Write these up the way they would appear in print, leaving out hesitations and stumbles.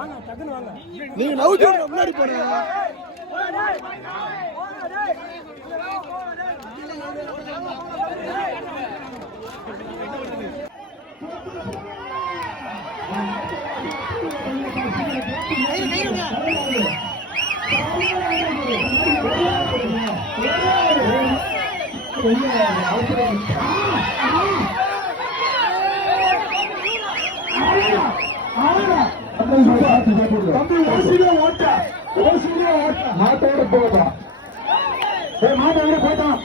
நீங்க நவுத்தி முன்னாடி போனீங்க. மாட்டோட போகலாம். மாட்டோட போயிட்டான்.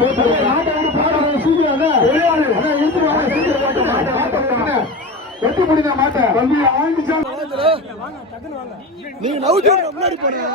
வெட்டி முடிந்த மாட்ட தம்பி வாங்கிச்சா. நீங்க நவுத்தி முன்னாடி போனீங்க.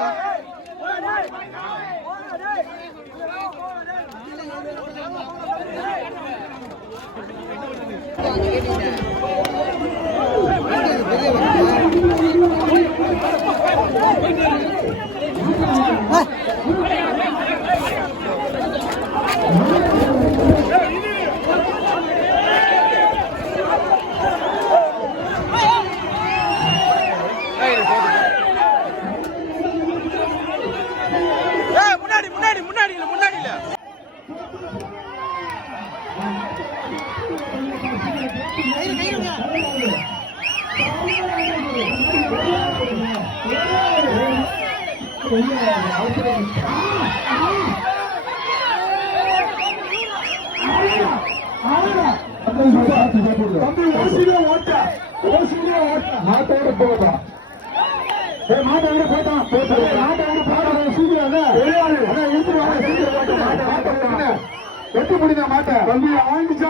மாட்டோட போகலாம். மாட்டோட போயிட்டான். வெட்டி முடிந்த மாட்ட தம்பி வாங்கிச்சா.